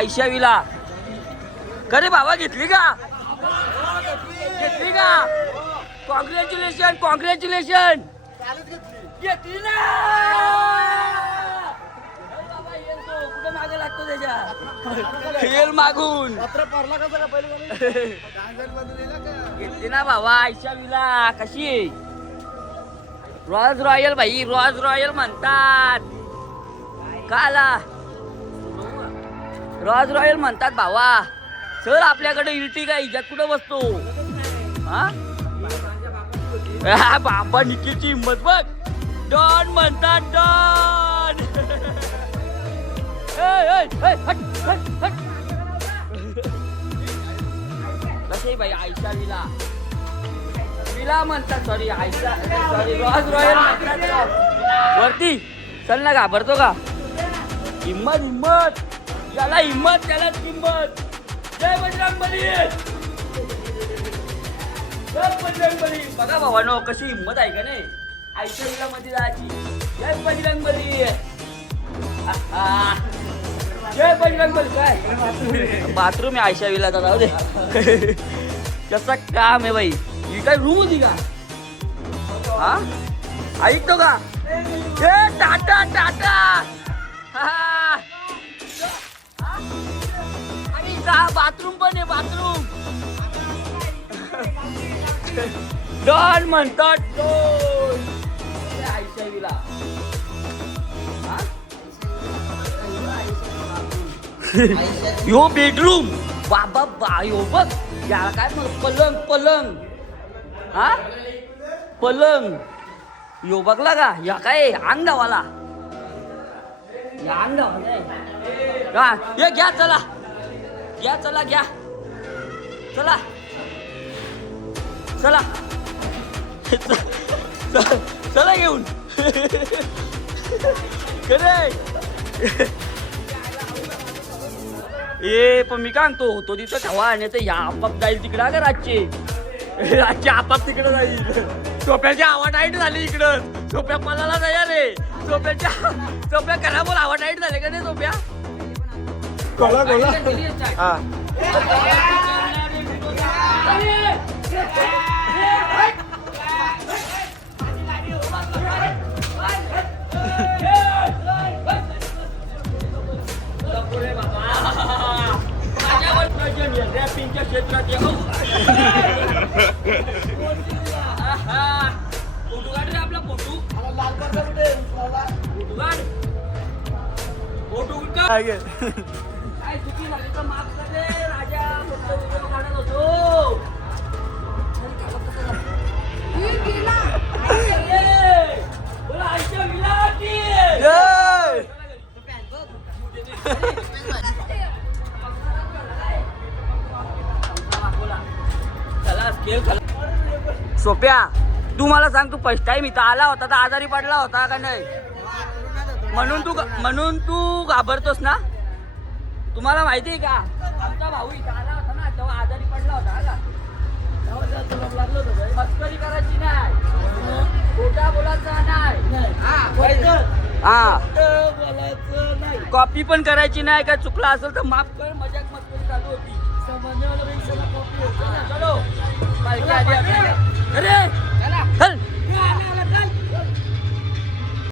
Ayesha villa. अरे बाबा घेतली का? घेतली का? Congratulation congratulation. घेतली ना. कुठं मागे लागतो त्याच्या खेळ मागून. घेतली ना बाबा आयशा विला. कशी आहे? रॉयल्स रॉयल भाई, रॉयल्स रॉयल म्हणतात. काला रॉयल्स रॉयल म्हणतात भावा. सर आपल्याकडे इर्टिगा हिच्यात कुठं बसतो? हा बाबा निखिलची हिंमत बघ. डॉन म्हणतात डॉन. कसे भाई आयशा विला. विला म्हणतात sorry Ayesha sorry Royals royal म्हणतात. वरती चल ना घाबरतो का? हिम्मत हिम्मत. याला हिम्मत त्याला किंमत. जय बजरंगबली. जय बजरंगबली. बघा भावानो कशी हिम्मत आहे का नाही आयशा विला मध्ये जायची. जय बजरंगबली. जय बजरंगबली. काय बाथरूम आहे आयशा विलाचा. जाऊ दे. कसं काम आहे बाई. ही काय रूम होती का? हा ऐकतो का? ए टाटा टाटा. आणि बाथरूम पण आहे बाथरूम. डॉन म्हणतात डॉन. आयशा विला. यो बेडरूम बाबा बा. यो बघ याला काय म्हणतो पलंग पलंग. हा पलंग. यो बघला का? या काय अंगावाला. या अंगावाला हे घ्या. चला घ्या. चला घ्या. चला चला चला घेऊन. ए पण मी काय सांगतो होतो तिथं ठेवा. आणि तर या आपाप जाईल तिकडं का रातची. रातची आपाप तिकडं जाईल. सोप्याची हवा टाईट झाली इकडं. सोप्या पलाला तयार रे. सोप्या करा बोल हवा टाईट झाले का नाही सोप्या? गोला गोला. हा रॅपिंगच्या क्षेत्रात फोटो काढ रे आपला. फोटो फोटो काय चुकी झाली तर माफ कर रे राजा. फोटो काढत होतो. बोला आयशा विला की सोप्या. तू मला सांग तू फर्स्ट टाइम इथं आला होता तर आजारी पडला होता का नाही? म्हणून तू घाबरतोस ना? तुम्हाला माहिती आहे का आमचा भाऊ इथं आला होता ना तेव्हा आजारी पडला होता का? मस्करी करायची नाही. खोटा बोलायचं नाही. कॉपी पण करायची नाही. काय चुकला असेल तर माफ कर. मजाक मस्करी चालू होती. चलो अरे